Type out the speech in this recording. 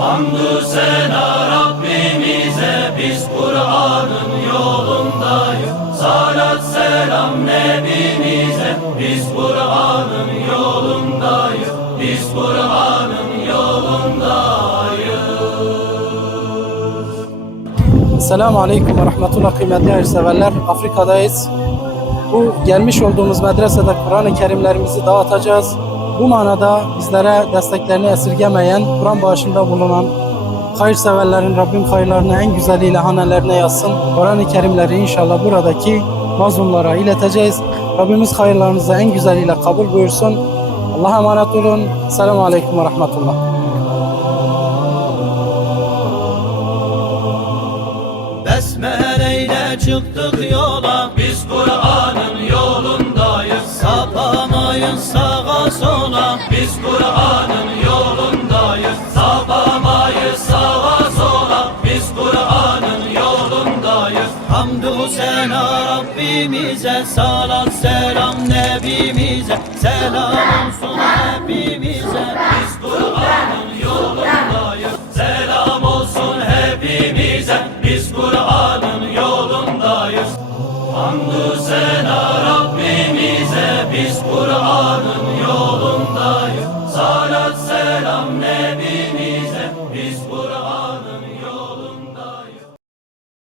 Hamdü sena Rabbimize, biz Kur'an'ın yolundayız. Salat selam Nebimize, biz Kur'an'ın yolundayız. Biz Kur'an'ın yolundayız. Selamun Aleyküm ve Rahmetullah kıymetli hayırseverler. Afrika'dayız. Bu gelmiş olduğumuz medresede Kur'an-ı Kerimlerimizi dağıtacağız. Bu manada bizlere desteklerini esirgemeyen, Kur'an bağışında bulunan hayırseverlerin Rabbim hayırlarını en güzeliyle hanelerine yazsın. Kur'an-ı Kerimleri inşallah buradaki mazlumlara ileteceğiz. Rabbimiz hayırlarınızı en güzeliyle kabul buyursun. Allah'a emanet olun. Selamun Aleyküm ve Rahmetullah. Besmeleyle çıktık yola, biz Kur'an'ın yolundayız. Sapamayız sağa sola, biz Kur'an'ın yolundayız. Sapamayız sağa sola, biz Kur'an'ın yolundayız. Hamdü sena Rabbimize, salat selam Nebimize, selam olsun hepimize. Biz Kur'an'ın yolundayız.